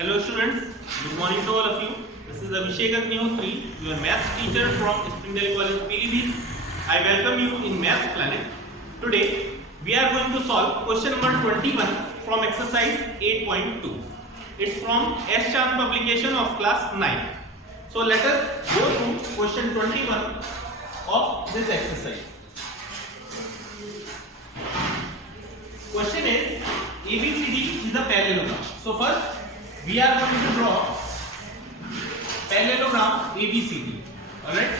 Hello students, good morning to all of you. This is Abhishek Agnihotri, your maths teacher from Springdale College, Pilibhit. I welcome you in Maths Planet. Today we are going to solve question number 21 from exercise 8.2. It's from S. Chand publication of class 9. So let us go through question 21 of this exercise. Question is ABCD is a parallelogram. So first we are going to draw parallelogram ABCD. Alright.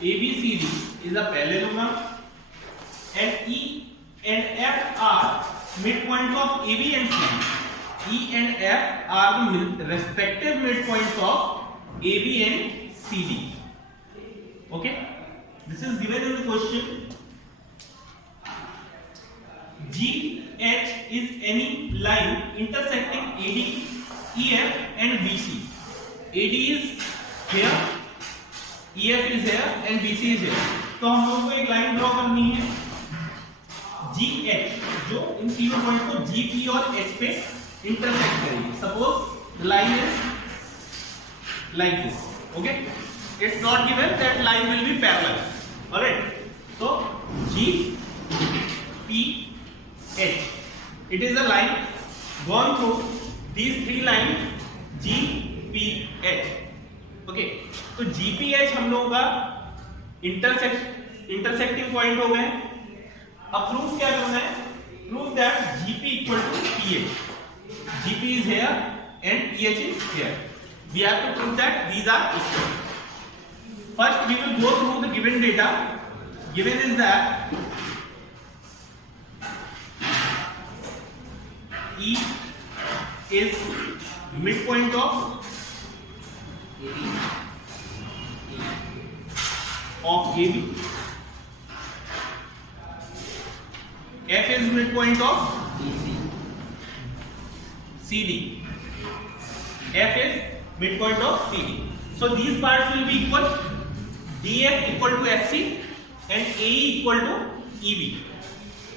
ABCD is a parallelogram and E and F are midpoints of AB and CD. E and F are the respective midpoints of AB and CD. Okay. This is given in the question. GH is any line intersecting AD, EF and BC. AD is here, EF is here and BC is here. तो हम लोग को एक line draw करनी है GH जो इन तीनों point को G, P और H पे इंटरसेक्ट करेगी. Suppose the line is like this. Okay? It's not given that line will be parallel. Alright? So G, P, H. It is a line gone through these three lines G, P, H. Okay. तो G, P, H हम लोगों का intersecting point हो गए. अब proof क्या करना है? Prove that GP equal to PH. GP is here and PH is here. We have to prove that these are equal. First, we will go through the given data. Given is that E is midpoint of AB. F is midpoint of CD. F is midpoint of CD. So these parts will be equal. DF equal to FC and AE equal to EB.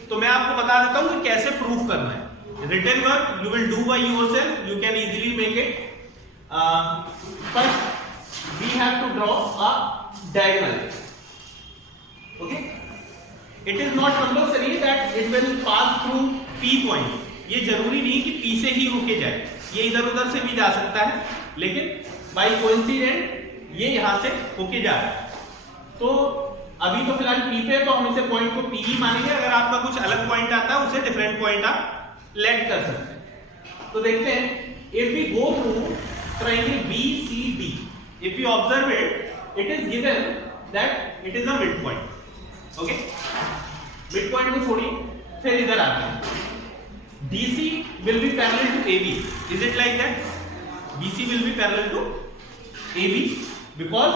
तो मैं आपको बता देता हूं कि कैसे proof करना है. Written work you will do by yourself. You can easily make it. First, we have to draw a diagonal. Okay? It is not compulsory that it will pass through P point. ये जरूरी नहीं कि P से ही रुके जाए. ये इधर उधर से भी जा सकता है, लेकिन by coincident ये यहाँ से होके जा रहा है. तो अभी तो फिलहाल P पे, तो हम इसे पॉइंट को P ही मानेंगे. अगर आपका कुछ अलग पॉइंट आता है उसे डिफरेंट पॉइंट आप लेट कर सकते हैं. तो देखते हैं. If we go through triangle BCD, if you observe it, it is given that it is a midpoint. Okay? Midpoint को छोड़िए, फिर इधर आते हैं. DC will be parallel to AB. Is it like that? BC will be parallel to AB because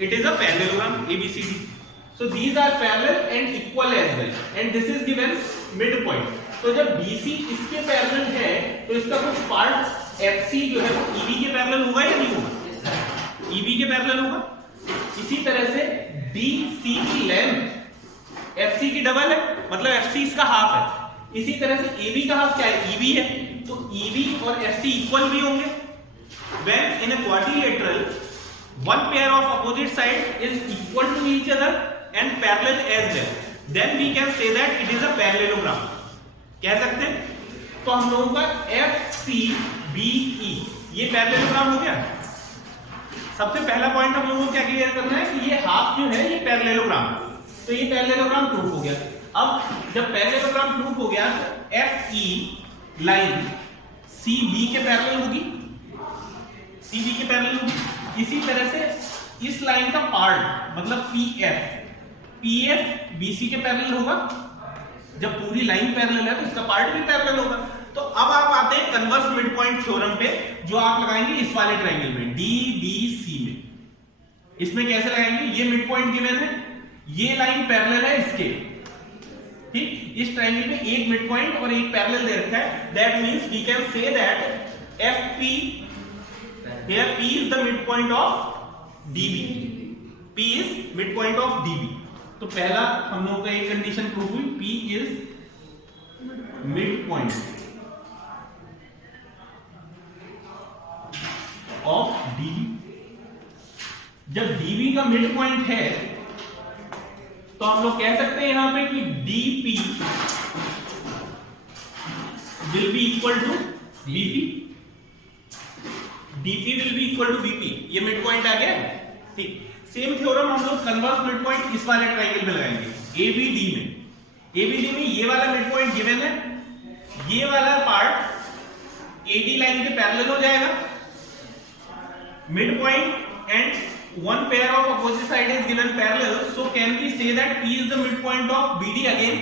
it is a parallelogram ABCD. So these are parallel and equal as well. And this is given midpoint. तो जब BC इसके parallel है तो इसका कुछ part FC जो है वो EB के पैरेलल होगा या नहीं होगा? EB के पैरेलल होगा. इसी तरह से BC की लेंथ FC की डबल है, मतलब FC इसका हाफ है. इसी तरह से AB का हाफ क्या है? EB है. तो EB और FC इक्वल भी होंगे. When in a quadrilateral one pair of opposite side is equal to each other and parallel as well, then we can say that it is a parallelogram. कह सकते हैं. तो हम लोगों का FCBE ये पैरेललोग्राम हो गया. सबसे पहला पॉइंट हम लोगों को क्या क्लियर करना है कि ये हाफ जो है ये पैरेललोग्राम है. तो ये पैरेललोग्राम प्रूफ हो गया. अब जब पैरेललोग्राम प्रूफ हो गया तो FE लाइन CB के पैरेलल होगी. CB के पैरेलल होगी. इसी तरह से इस लाइन का पार्ट मतलब PF BC के पैरेलल होगा. जब पूरी लाइन पैरेलल है तो इसका पार्ट भी पैरेलल होगा. तो अब आप आते हैं कन्वर्स मिडपॉइंट थ्योरम पे, जो आप लगाएंगे इस वाले ट्रायंगल में DBC में. इसमें कैसे लगाएंगे? ये मिडपॉइंट गिवन है, ये लाइन पैरेलल है इसके. ठीक, इस ट्रायंगल में एक मिडपॉइंट और एक पैरेलल दे रखा है. That means we can say that FP here P is the midpoint of DB. P is midpoint of DB. तो पहला हम लोगों का एक कंडीशन प्रूव हुई, P is mid point of dB. जब डीबी का मिड पॉइंट है तो हम लोग कह सकते हैं यहां पे कि DP will be equal to BP, DP will be equal to BP. ये मिड पॉइंट आ गया, ठीक। सेम थ्योरम हम लोग कन्वर्स मिड पॉइंट इस वाले ट्रायंगल में लगाएंगे एबीडी में। एबीडी में ये वाला मिड पॉइंट गिवन है, ये वाला पार्ट एडी लाइन के पैरेलल हो जाएगा, mid point and one pair of opposite side is given parallel, so can we say that P is the midpoint of BD again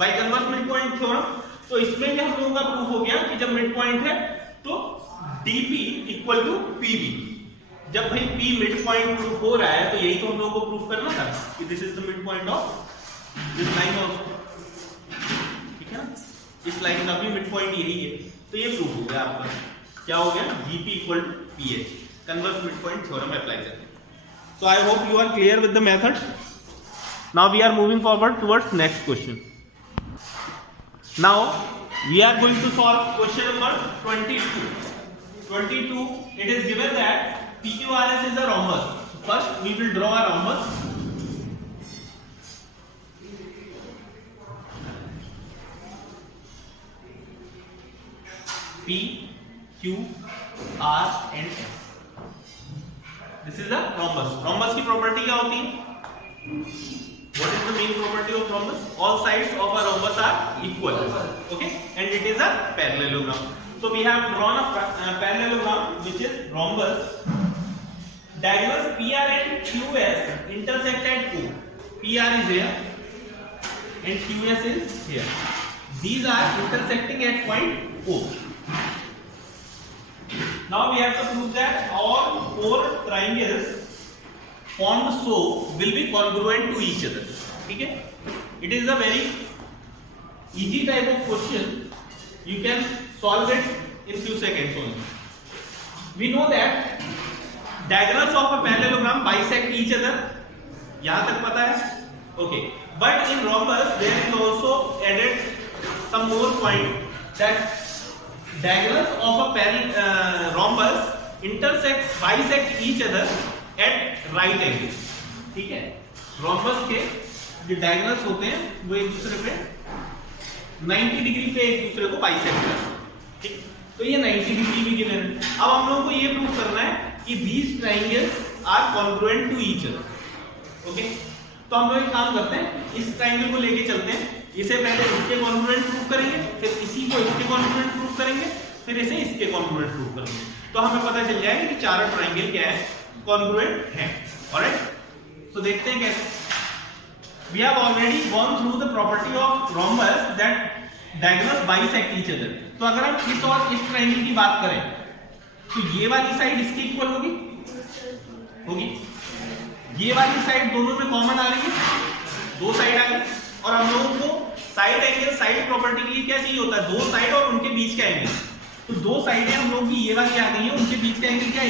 by converse midpoint theorem? तो इसमें भी हम लोगों का proof हो गया कि जब मिड पॉइंट है तो DP इक्वल टू PB। जब भाई P मिड पॉइंट प्रूफ हो रहा है तो यही तो हम लोगों को प्रूफ करना था कि this is the mid point of this line also, ठीक है ना। इस लाइन का भी मिड पॉइंट यही है, तो ये प्रूफ हो गया आपका। क्या हो गया? GP equal to PH, converse midpoint theorem apply करते हैं। So I hope you are clear with the method. Now we are moving forward towards next question. Now we are going to solve question number 22. 22, it is given that PQRS is a rhombus. So first we will draw a rhombus. P, Q, R and S. This is a rhombus. Rhombus की property क्या होती है? What is the main property of rhombus? All sides of a rhombus are equal. Okay, and it is a parallelogram. So we have drawn a parallelogram which is rhombus. Diagonals PR and QS intersect at O. PR is here and QS is here. These are intersecting at point O. Now we have to prove that all four triangles formed so will be congruent to each other. ठीक है? It is a very easy type of question. You can solve it in few seconds only. We know that diagonals of a parallelogram bisect each other. यहाँ तक पता है? Okay. But in rhombus there is also added some more point that diagonals of a rhombus bisect each other at right angle. ठीक है? rhombus के जो diagonals होते हैं वो एक दूसरे पे 90 डिग्री पे एक दूसरे को bisect करते हैं, ठीक। तो ये 90 डिग्री भी गिवन है। अब हम लोगों को ये प्रूव करना है कि these triangles are congruent to each other. Okay, तो हम लोग एक काम करते हैं, इस ट्रायंगल को लेके चलते हैं। इसे पहले इसके कॉन्ग्रुएंट प्रूफ करेंगे, फिर इसी को इसके कॉन्ग्रुएंट प्रूफ करेंगे, फिर इसे इसके कॉन्ग्रुएंट प्रूफ करेंगे, तो हमें पता चल जाएगा कि चारों ट्रायंगल क्या है, कॉन्ग्रुएंट है। ऑलराइट, तो देखते हैं कैसे। We have already gone through the property of rhombus that diagonals bisect each other. तो अगर हम इस और इस ट्रायंगल की बात करें तो ये वाली साइड इसके इक्वल होगी, ये वाली साइड दोनों में कॉमन आ रही है, दो साइड आ गई। और हम लोगों को साइड एंगल, साइड प्रॉपर्टी के लिए क्या चाहिए होता है? दो साइड और उनके बीच का एंगल। तो दो साइडें हम लोगों की ये वाली आ गई है, उनके बीच का एंगल क्या है?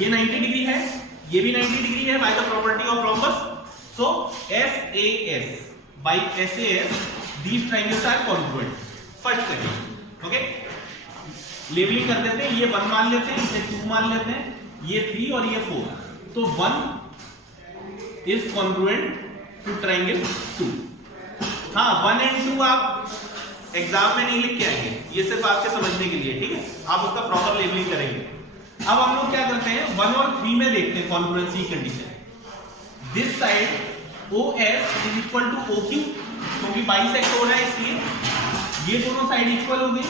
ये 90 डिग्री है, ये भी 90 डिग्री है by the property of rhombus. So SAS by SAS these triangles are congruent. First condition, okay. Labelling कर देते हैं, ये 1 मान लेते हैं, इसे 2 मान लेते हैं, ये 3 और ये 4। तो 1 is congruent to triangle 2। हाँ, 1 and 2 आप एग्जाम में नहीं लिख के आएंगे, ये सिर्फ आपके समझने के लिए, ठीक है। आप उसका प्रॉपर लेबलिंग करेंगे। अब हम लोग क्या करते हैं, 1 और 3 में देखते हैं congruency condition. This side OS is equal to OQ, क्योंकि बाइसेक्ट हो रहा है इसलिए ये दोनों साइड इक्वल हो गई,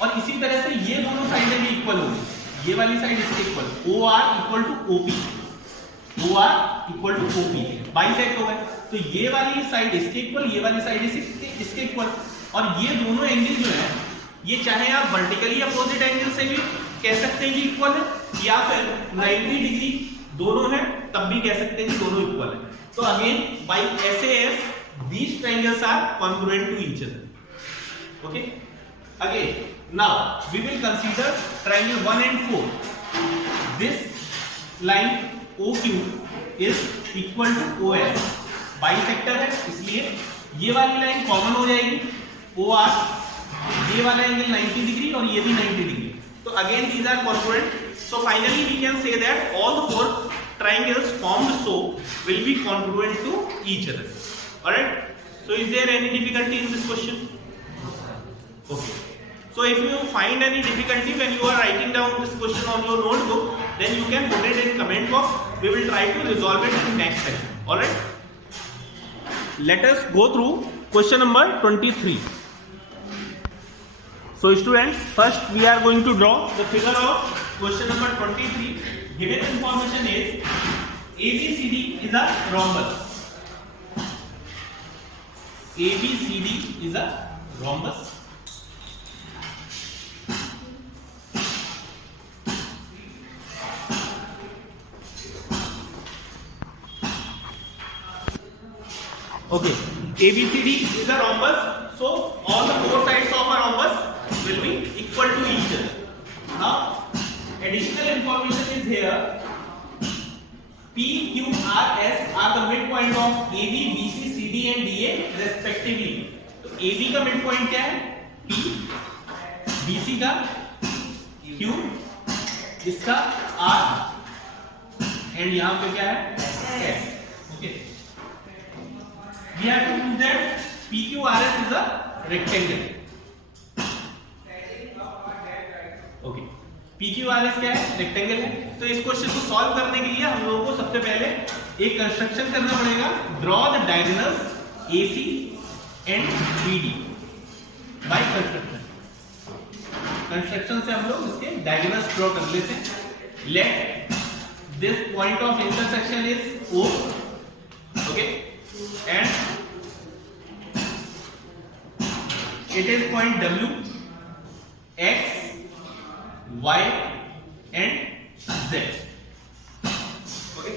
और इसी तरह से ये दोनों साइडें भी इक्वल हो गई। ये वाली साइड इसके equal, OR equal to OP, OR equal to OP, bisect हो गए। तो ये वाली साइड इसके इक्वल, ये वाली साइड इसके इक्वल, और ये दोनों एंगल जो है ये चाहे आप वर्टिकली अपोजिट एंगल से भी कह सकते हैं कि इक्वल है, या फिर 90 डिग्री दोनों है तब भी कह सकते हैं कि दोनों इक्वल है। तो again by SAS these triangles are congruent to each other. Okay, again now we will consider triangle 1 and 4. This line OQ is equal to OS, bisector है इसलिए ये वाली लाइन कॉमन हो जाएगी, OR, ये वाला एंगल 90 डिग्री और ये भी 90 डिग्री. तो again these are congruent. So finally we can say that all the four triangles formed so will be congruent to each other. Alright. So is there any difficulty in this question? Okay. So if you find any difficulty when you are writing down this question on your notebook, then you can put it in comment box. We will try to resolve it in next session. Alright. Let us go through question number 23. So students, first we are going to draw the figure of question number 23. Given information is ABCD is a rhombus. ABCD is a rhombus. Okay, ABCD is a rhombus. So all the four sides of a rhombus will be equal to each other. Now additional information is here. P, Q, R, S are the midpoint of AB, BC, CD and DA respectively. तो AB का midpoint क्या है? P, BC का Q, इसका R and यहाँ पे क्या है? S. Okay. We have to prove that PQRS is a rectangle. Okay, PQRS क्या है? रेक्टेंगल है. तो इस क्वेश्चन को सॉल्व करने के लिए हम लोगों को सबसे पहले एक कंस्ट्रक्शन करना पड़ेगा. Draw the diagonals AC and BD by construction. Construction से हम लोग इसके डायगोनल्स ड्रॉ कर लेते हैं. Let this point of intersection is O. Okay, and it is point W, X, Y and Z. Okay,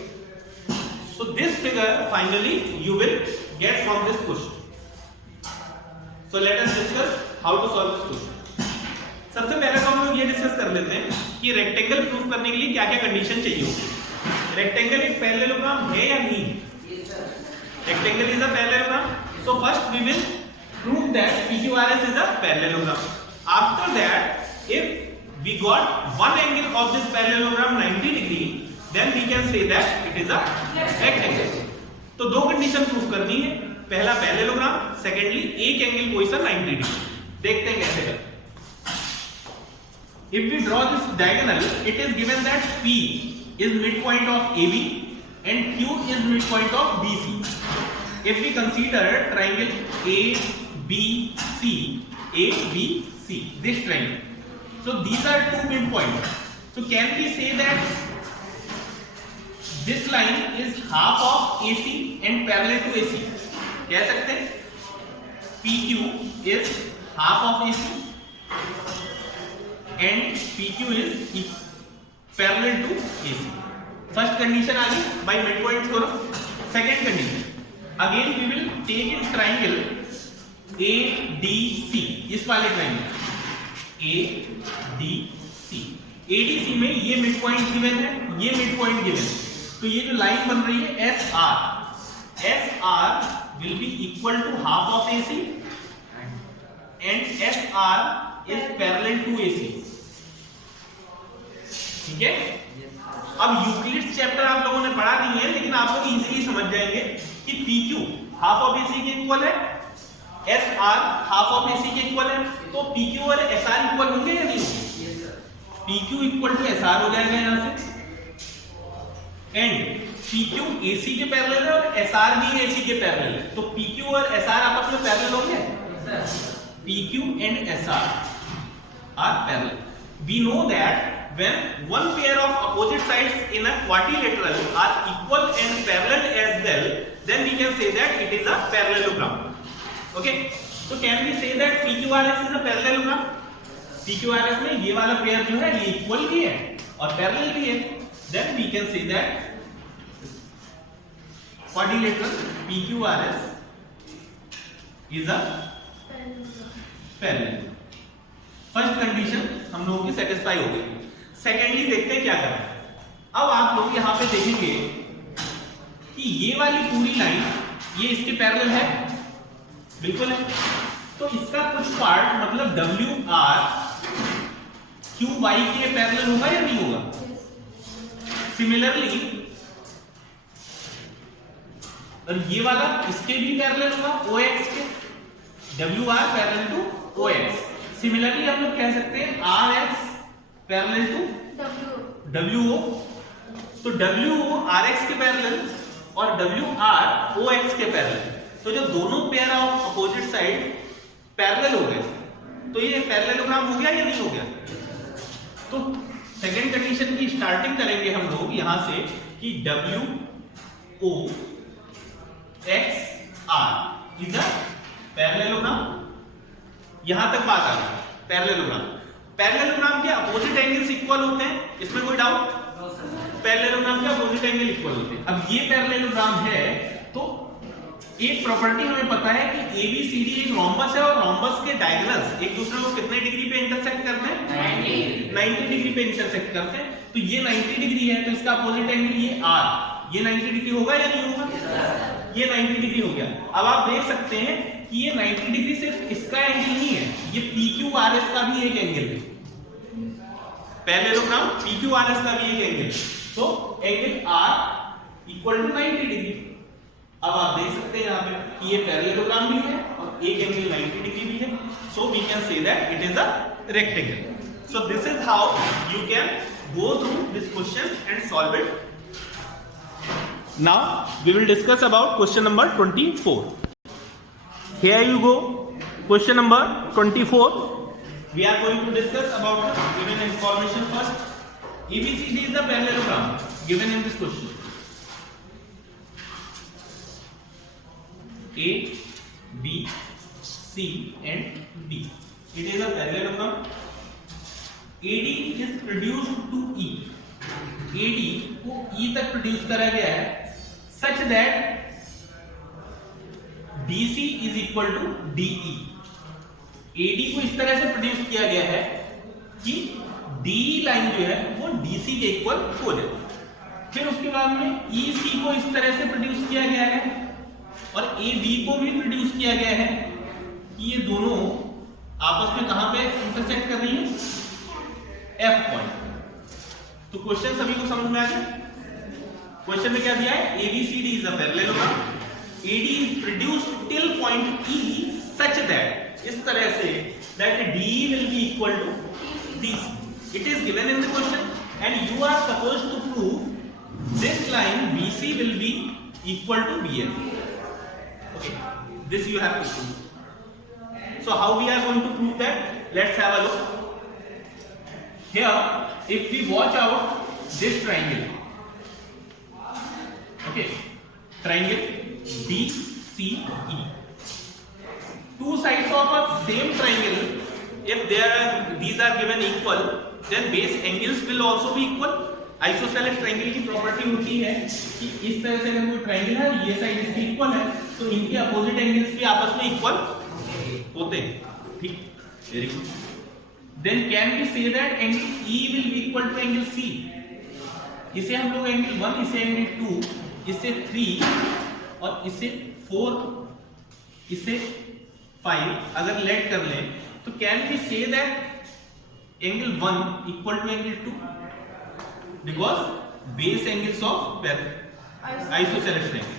so this figure finally you will get from this question. So let us discuss how to solve this question. सबसे पहले तो हम लोग ये discuss कर लेते हैं कि रेक्टेंगल प्रूफ करने के लिए क्या क्या कंडीशन चाहिए होगी. रेक्टेंगल एक पैरेललोग्राम है या नहीं? Rectangle is a parallelogram. So first we will prove that PQRS is a parallelogram. After that, if we got one angle of this parallelogram 90 degree, then we can say that it is a rectangle. तो दो condition proof करनी है. पहला parallelogram, secondly एक angle कोई सा 90 degree. देखते हैं कैसे करते हैं. If we draw this diagonal, it is given that P is midpoint of AB and Q is midpoint of BC. If we consider triangle ABC, this triangle. So these are two midpoints. So can we say that this line is half of AC and parallel to AC? कह सकते हैं PQ is half of AC and PQ is parallel to AC. First condition आ गई by midpoints करो. Second condition, again we will take in triangle ADC. इस वाले triangle ADC. ADC में ये mid point given है, ये मिड पॉइंट गिवन है. तो ये जो लाइन बन रही है SR will be equal to half of AC and SR is parallel to AC. ठीक है. अब यूक्लिड्स चैप्टर आप लोगों ने पढ़ा नहीं है, लेकिन आप लोग इजीली समझ जाएंगे कि PQ हाफ ऑफ AC के इक्वल है, SR हाफ ऑफ AC के इक्वल है. तो PQ और SR इक्वल होंगे या नहीं? PQ इक्वल टू SR हो जाएगा यहां से. एंड PQ AC के पैरेलल है और SR भी AC के पैरेलल है. तो PQ और SR आपस में पैरेलल होंगे. PQ and SR are parallel. We know that when one pair of opposite sides in a quadrilateral are equal and parallel as well, then we can say that it is a parallelogram. Okay, so can we say that PQRS is a parallelogram? PQRS में ये वाला pair जो है ये equal भी है और parallel भी है. Then we can say that quadrilateral PQRS is a parallel. First condition हम लोगों की सेटिस्फाई हो गई. सेकेंडली देखते हैं क्या करना है. अब आप लोग यहां पे देखेंगे कि ये वाली पूरी लाइन ये इसके पैरेलल है, बिल्कुल है. तो इसका कुछ पार्ट मतलब डब्ल्यू आर क्यू वाई के पैरेलल होगा या नहीं होगा? सिमिलरली और ये वाला इसके भी पैरेलल होगा ओ एक्स के, W R parallel to O X. Similarly हम लोग कह सकते हैं R X parallel to W O. तो डब्ल्यू ओ आर एक्स के पैरेलल और डब्ल्यू आर ओ एक्स के पैरेलल, तो जो दोनों pair of opposite side parallel हो गए, तो ये पैरेललोग्राम हो गया या नहीं हो गया? तो सेकेंड कंडीशन की स्टार्टिंग करेंगे हम लोग यहां से कि W O X R is a parallelogram. यहां तक बात आ गई। पैरेललोग्राम के अपोजिट एंगल्स इक्वल होते हैं, इसमें कोई डाउट? पैरेललोग्राम के अपोजिट एंगल इक्वल होते हैं। अब ये पैरेललोग्राम है तो एक प्रॉपर्टी हमें पता है कि ABCD एक रोम्बस है और रोम्बस के डायगोनल्स एक दूसरे को कितने डिग्री पे इंटरसेक्ट करते हैं? 90 डिग्री पे इंटरसेक्ट करते हैं। तो ये 90 डिग्री है तो इसका अपोजिट एंगल ये R, ये 90 डिग्री होगा या नहीं होगा? ये 90 डिग्री हो गया। अब आप देख सकते हैं कि ये 90 डिग्री सिर्फ इसका एंगल नहीं है, ये PQRS का भी एक एंगल है। पैरेललोग्राम PQRS का भी एक एंगल, तो angle R equal to 90 degree. अब आप देख सकते हैं यहाँ पे कि ये पैरेललोग्राम भी है और एक एंगल 90 डिग्री भी है, so we can say that it is a rectangle. So this is how you can go through this question and solve it. Now we will discuss about question number 24. Here you go, question number 24. We are going to discuss about the given information first. ABCD is the parallelogram given in this question. A, B, C and D. It is a parallelogram. AD is reduced to E. AD को E तक produce करा गया है such that BC is equal to DE. AD को इस तरह से produce किया गया है कि DE लाइन जो है वो DC के इक्वल हो जाए। फिर उसके बाद में EC को इस तरह से प्रोड्यूस किया गया है और AB को भी प्रोड्यूस किया गया है कि ये दोनों आपस में कहां पे इंटरसेक्ट कर रही है? F point. तो क्वेश्चन सभी को समझ में आ गया? क्वेश्चन में क्या दिया है? ABCD is a parallelogram. AD is produced till point E such that, इस तरह से that DE will be equal to DC. It is given in the question and you are supposed to prove this line BC will be equal to BF. Okay, this you have to prove. So how we are going to prove that? Let's have a look. Here, if we watch out this triangle, okay, triangle DCE, two sides of a same triangle, if these are given equal, then base angles will also be equal. Isosceles triangle की property होती है कि इस तरह से अगर कोई triangle है, ये साइड इसकी इक्वल है, तो इनके अपोजिट एंगल्स भी आपस में इक्वल होते हैं। ठीक, very good. Then can we say that angle E will be equal to angle C? इसे हम लोग एंगल 1, इसे एंगल 2, इसे 3 और इसे 4, इसे 5 अगर लेट कर लें तो can we say that angle 1 equal to angle 2? Because base angles of isosceles triangle.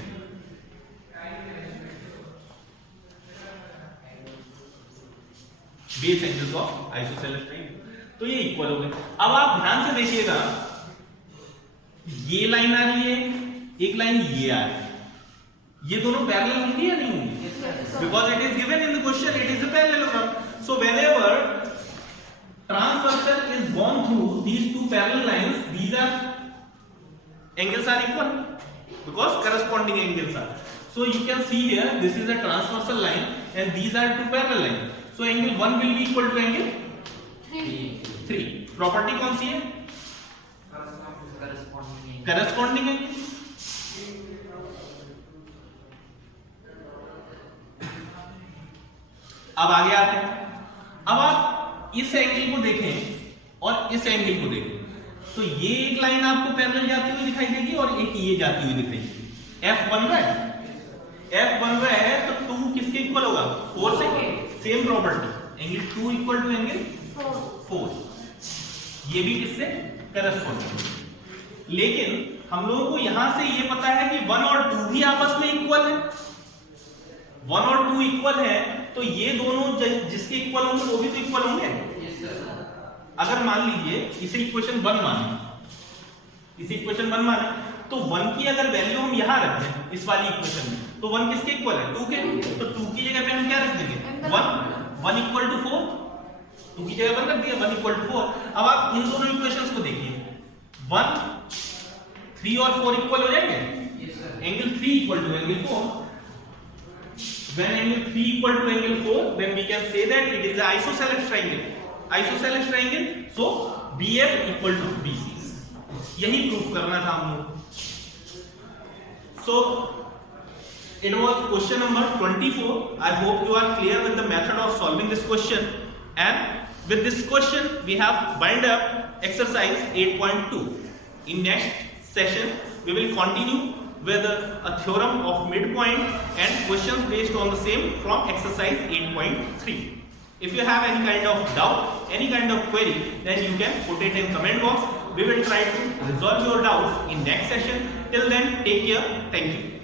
Base angles of isosceles triangle, तो ये इक्वल हो गए। अब आप ध्यान से देखिएगा, ये लाइन आ रही है, एक लाइन ये आ रही है, ये दोनों पैरेलल होंगी या नहीं होंगी? Because it is given in the question, it is a parallelogram. So whenever transversal is gone through these two parallel lines, these are angles are equal because corresponding angles are. So you can see here this is a transversal line and these are two parallel line. So angle 1 will be equal to angle 3. Property कौन सी है? Corresponding angle. अब आगे आते हैं। अब आप इस एंगल को देखें और इस एंगल को देखें, तो ये एक लाइन आपको पैरेलल जाती हुई दिखाई देगी और एक ये जाती हुई दिखाई देगी। F बन रहा है, F बन रहा है तो 2 किसके इक्वल होगा? 4 से। Same property, angle 2 equal to angle 4, ये भी किससे करस्पॉन्ड। लेकिन हम लोगों को यहां से ये पता है कि 1 और 2 भी आपस में इक्वल है, 1 और 2 इक्वल है, तो ये दोनों जिसके इक्वल होंगे वो भी तो इक्वल होंगे। अगर मान लीजिए इसे इक्वेशन 1 माने, इसे इक्वेशन 1 माने, तो 1 की अगर वैल्यू हम यहां रख दें इस वाली इक्वेशन में, तो 1 किसके इक्वल है, 2 के, तो 2 की जगह पे हम क्या रख देंगे 1 इक्वल टू 4, 2 की जगह पर रख दिया 1 इक्वल टू 4। अब आप इन दोनों इक्वेशंस को देखिए, 1 3 और 4 इक्वल हो जाएंगे, angle 3 equal to angle 4। When angle 3 equal to angle 4, then we can say that it is an isosceles triangle. Isosceles triangle, so BF equal to BC. यही प्रूफ करना था हम लोग। So it was question number 24. I hope you are clear with the method of solving this question. And with this question, we have bind up exercise 8.2. In next session, we will continue with a theorem of midpoint and questions based on the same from exercise 8.3. If you have any kind of doubt, any kind of query, then you can put it in comment box. We will try to resolve your doubts in next session. Till then, take care. Thank you.